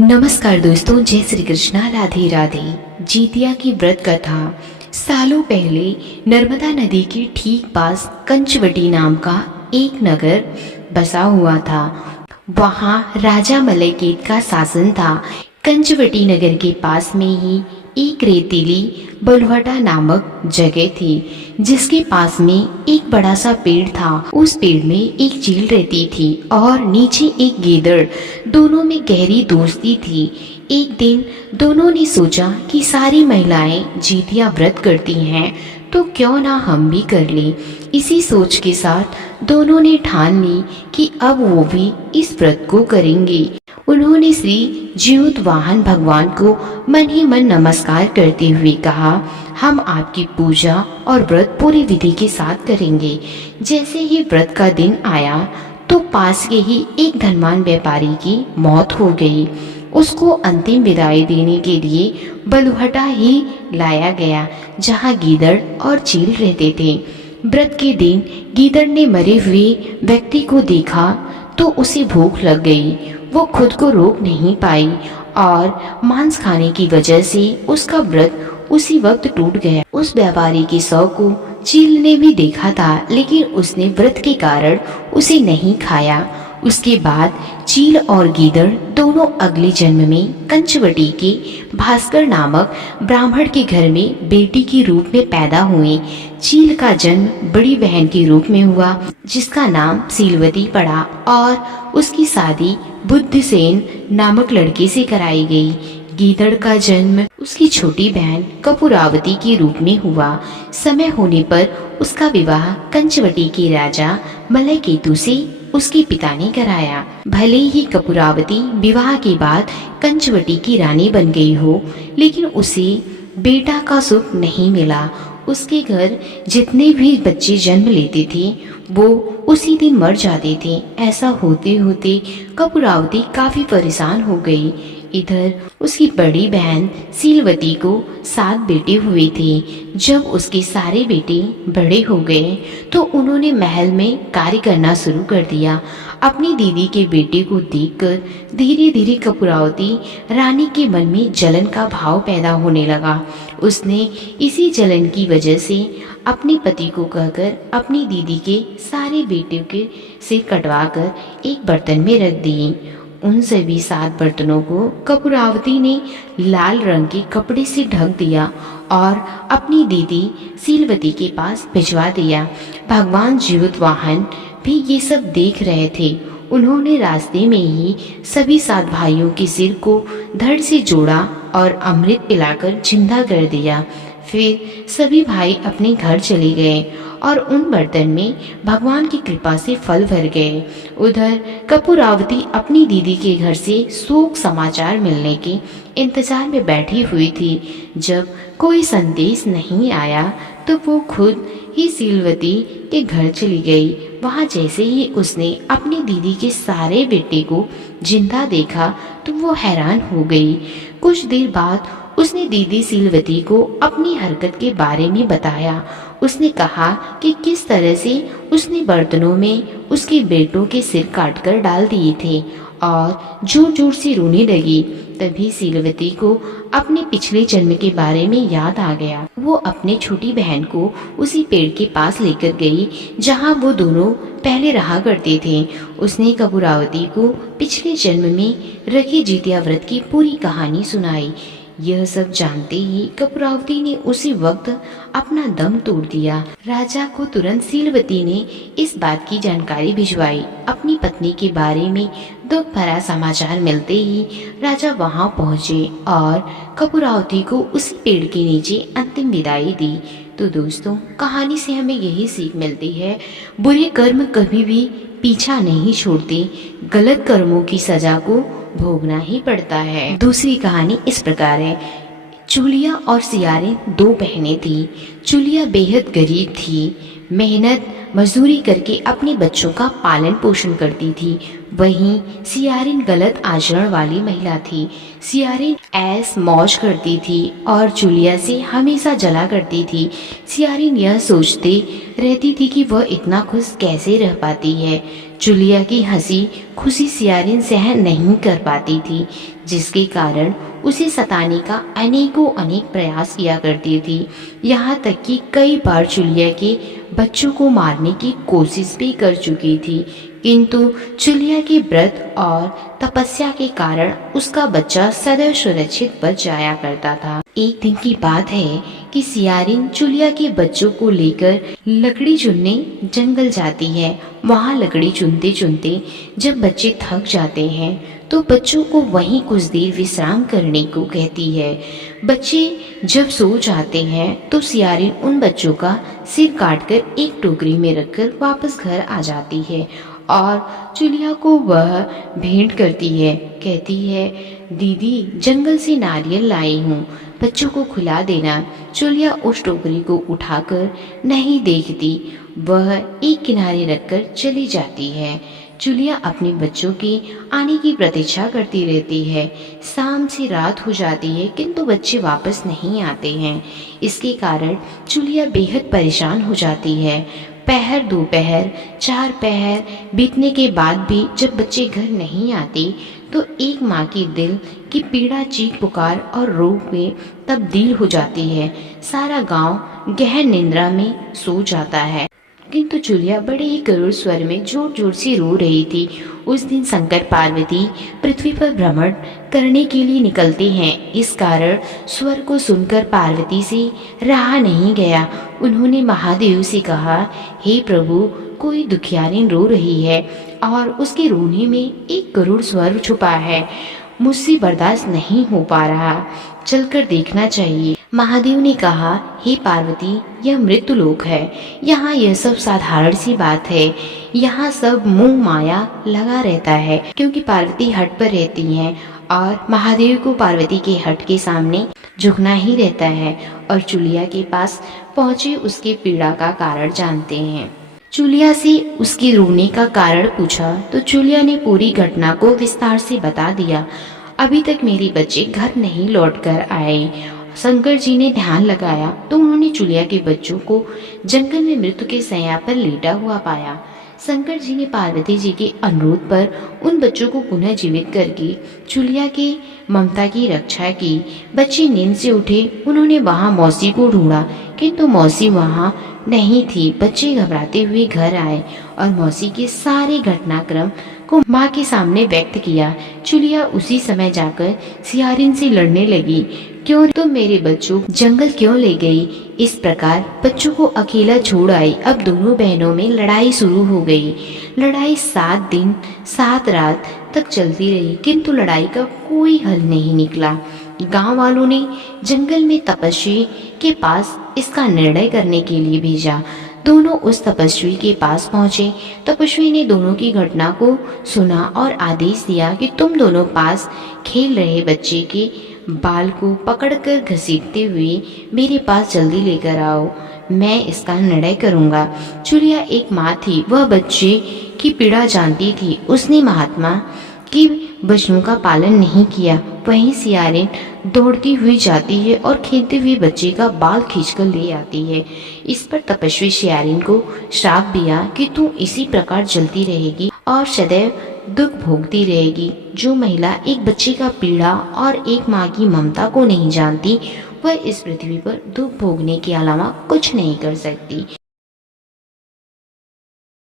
नमस्कार दोस्तों, जय श्री कृष्णा, राधे राधे। जीतिया की व्रत कथा। सालों पहले नर्मदा नदी के ठीक पास कंचवटी नाम का एक नगर बसा हुआ था। वहाँ राजा मलयकेत का शासन था। कंचवटी नगर के पास में ही एक रेतीली बलुहटा नामक जगह थी, जिसके पास में एक बड़ा सा पेड़ था। उस पेड़ में एक चील रहती थी और नीचे एक गीदड़। दोनों में गहरी दोस्ती थी। एक दिन दोनों ने सोचा कि सारी महिलाएं जीतिया व्रत करती हैं, तो क्यों ना हम भी कर लें। इसी सोच के साथ दोनों ने ठान ली कि अब वो भी इस व्रत को करेंगे। उन्होंने श्री जीवतवाहन भगवान को मन ही मन नमस्कार करते हुए कहा, हम आपकी पूजा और व्रत पूरी विधि के साथ करेंगे। जैसे ही व्रत का दिन आया तो पास के ही एक धनवान व्यापारी की मौत हो गई। उसको अंतिम विदाई देने के लिए बलुहटा ही लाया गया, जहाँ गीदड़ और चील रहते थे। व्रत के दिन गीदड़ ने मरे हुए व्यक्ति को देखा तो उसे भूख लग गई। वो खुद को रोक नहीं पाई और मांस खाने की वजह से उसका व्रत उसी वक्त टूट गया। उस व्यापारी के शव को चील ने भी देखा था, लेकिन उसने व्रत के कारण उसे नहीं खाया। उसके बाद चील और गीदड़ दोनों अगले जन्म में कंचवटी के भास्कर नामक ब्राह्मण के घर में बेटी के रूप में पैदा हुए। चील का जन्म बड़ी बहन के रूप में हुआ, जिसका नाम सीलवती पड़ा और उसकी शादी बुद्धसेन नामक लड़के से कराई गई। गीदड़ का जन्म उसकी छोटी बहन कपूरावती के रूप में हुआ। समय होने पर उसका विवाह कंचवटी के राजा मलयकेतु से उसके पिता ने कराया। भले ही कपूरावती विवाह के बाद कंचवटी की रानी बन गई हो, लेकिन उसे बेटा का सुख नहीं मिला। उसके घर जितने भी बच्चे जन्म लेते थे वो उसी दिन मर जाते थे। ऐसा होते होते कपूरावती काफी परेशान हो गई। इधर उसकी बड़ी बहन सीलवती को 7 बेटे हुए थे। जब उसके सारे बेटे बड़े हो गए तो उन्होंने महल में कार्य करना शुरू कर दिया। अपनी दीदी के बेटे को देखकर धीरे धीरे कपूरावती रानी के मन में जलन का भाव पैदा होने लगा। उसने इसी जलन की वजह से अपने पति को कहकर अपनी दीदी के सारे बेटों के सिर कटवाकर एक बर्तन में रख दिए। उन सभी 7 बर्तनों को कपूरावती ने लाल रंग के कपड़े से ढक दिया और अपनी दीदी सीलवती के पास भिजवा दिया। भगवान जीवतवाहन भी ये सब देख रहे थे। उन्होंने रास्ते में ही सभी 7 भाइयों के सिर को धड़ से जोड़ा और अमृत पिलाकर जिंदा कर दिया। फिर सभी भाई अपने घर चले गए और उन बर्तन में भगवान की कृपा से फल भर गए। उधर कपूरावती अपनी दीदी के घर से शोक समाचार मिलने के इंतजार में बैठी हुई थी। जब कोई संदेश नहीं आया तो वो खुद ही सीलवती के घर चली गई। वहाँ जैसे ही उसने अपनी दीदी के सारे बेटे को जिंदा देखा तो वो हैरान हो गई। कुछ देर बाद उसने दीदी सीलवती को अपनी हरकत के बारे में बताया। उसने कहा कि किस तरह से उसने बर्तनों में उसके बेटों के सिर काटकर डाल दिए थे और जोर जोर से रोने लगी। तभी सीलवती को अपने पिछले जन्म के बारे में याद आ गया। वो अपने छोटी बहन को उसी पेड़ के पास लेकर गई जहाँ वो दोनों पहले रहा करते थे। उसने कपूरावती को पिछले जन्म में रखे जीतिया व्रत की पूरी कहानी सुनाई। यह सब जानते ही कपूरावती ने उसी वक्त अपना दम तोड़ दिया। राजा को तुरंत सीलवती ने इस बात की जानकारी भिजवाई। अपनी पत्नी के बारे में दुख भरा समाचार मिलते ही राजा वहां पहुंचे और कपूरावती को उसी पेड़ के नीचे अंतिम विदाई दी। तो दोस्तों, कहानी से हमें यही सीख मिलती है, बुरे कर्म कभी भी पीछा नहीं छोड़ते, गलत कर्मों की सजा को भोगना ही पड़ता है। दूसरी कहानी इस प्रकार है। चूलिया और सियारे 2 बहनें थी। चूलिया बेहद गरीब थी, मेहनत मजदूरी करके अपने बच्चों का पालन पोषण करती थी। वहीं सियारिन गलत आचरण वाली महिला थी। सियारिन ऐस मौज करती थी और जूलिया से हमेशा जला करती थी। सियारिन यह सोचती रहती थी कि वह इतना खुश कैसे रह पाती है। जूलिया की हंसी खुशी सियारिन सहन नहीं कर पाती थी, जिसके कारण उसे सताने का अनेकों अनेक प्रयास किया करती थी। यहाँ तक कि कई बार जूलिया के बच्चों को मारने की कोशिश भी कर चुकी थी, किंतु जूलिया के व्रत और तपस्या के कारण उसका बच्चा सदैव सुरक्षित बच जाया करता था। एक दिन की बात है कि सियारिन जूलिया के बच्चों को लेकर लकड़ी चुनने जंगल जाती है। वहाँ लकड़ी चुनते चुनते जब बच्चे थक जाते हैं तो बच्चों को वहीं कुछ देर विश्राम करने को कहती है। बच्चे जब सो जाते हैं तो सियारिन उन बच्चों का सिर काटकर एक टोकरी में रखकर वापस घर आ जाती है और जूलिया को वह भेंट करती है। कहती है, दीदी जंगल से नारियल लाई हूँ, बच्चों को खिला देना। जूलिया उस टोकरी को उठाकर नहीं देखती, वह एक किनारे रखकर चली जाती है। जूलिया अपने बच्चों के आने की प्रतीक्षा करती रहती है। शाम से रात हो जाती है किंतु बच्चे वापस नहीं आते हैं। इसके कारण जूलिया बेहद परेशान हो जाती है। पहर दोपहर 4 पहर बीतने के बाद भी जब बच्चे घर नहीं आते तो एक माँ की दिल की पीड़ा चीख पुकार और रोग में तब्दील हो जाती है। सारा गांव गहन निद्रा में सो जाता है, किंतु जूलिया बड़े ही करुण स्वर में जोर जोर से रो रही थी। उस दिन शंकर पार्वती पृथ्वी पर भ्रमण करने के लिए निकलते हैं। इस कारण स्वर को सुनकर पार्वती से रहा नहीं गया। उन्होंने महादेव से कहा, हे प्रभु, कोई दुखियारिन रो रही है और उसके रोने में एक करुण स्वर छुपा है। मुझसे बर्दाश्त नहीं हो पा रहा, चलकर देखना चाहिए। महादेव ने कहा, हे पार्वती, यह मृत्यु लोक है, यहाँ यह सब साधारण सी बात है। यहाँ सब मोह माया लगा रहता है, क्योंकि पार्वती हट पर रहती हैं और महादेव को पार्वती के हट के सामने झुकना ही रहता है और जूलिया के पास पहुँचे उसके पीड़ा का कारण जानते हैं। जूलिया से उसके रोने का कारण पूछा तो जूलिया ने पूरी घटना को विस्तार से बता दिया। अभी तक मेरे बच्चे घर नहीं लौट कर आए। शंकर जी ने ध्यान लगाया तो उन्होंने जूलिया के बच्चों को जंगल में मृत्यु के शैया पर लेटा हुआ पाया। शंकर जी ने पार्वती जी के अनुरोध पर उन बच्चों को पुनः जीवित करके जूलिया के ममता की रक्षा की। बच्चे नींद से उठे, उन्होंने वहां मौसी को ढूंढा किंतु मौसी वहां नहीं थी। बच्चे घबराते हुए घर आए और मौसी के सारे घटनाक्रम को माँ के सामने व्यक्त किया। जूलिया उसी समय जाकर सियारिन से लड़ने लगी, क्यों तुम मेरे बच्चों जंगल क्यों ले गई? इस प्रकार बच्चों को अकेला छोड़ आई। अब दोनों बहनों में लड़ाई शुरू हो गई। लड़ाई 7 दिन 7 रात तक चलती रही, किंतु लड़ाई का कोई हल नहीं निकला। गांव वालों ने जंगल में तपस्वी के पास इसका निर्णय करने के लिए भेजा। दोनों उस तपस्वी के पास पहुंचे। तपस्वी ने दोनों की घटना को सुना और आदेश दिया कि तुम दोनों पास खेल रहे बच्चे के बाल को पकड़कर घसीटते हुए मेरे पास जल्दी लेकर आओ, मैं इसका निर्णय करूंगा। जूलिया एक माँ थी, वह बच्चे की पीड़ा जानती थी। उसने महात्मा की वचनों का पालन नहीं किया। वहीं सियारिन दौड़ती हुई जाती है और खेलते हुए बच्चे का बाल खींचकर ले आती है। इस पर तपस्वी सियारिन को श्राप दिया कि तू इसी प्रकार जलती रहेगी और सदैव दुख भोगती रहेगी। जो महिला एक बच्चे का पीड़ा और एक माँ की ममता को नहीं जानती, वह इस पृथ्वी पर दुख भोगने के अलावा कुछ नहीं कर सकती।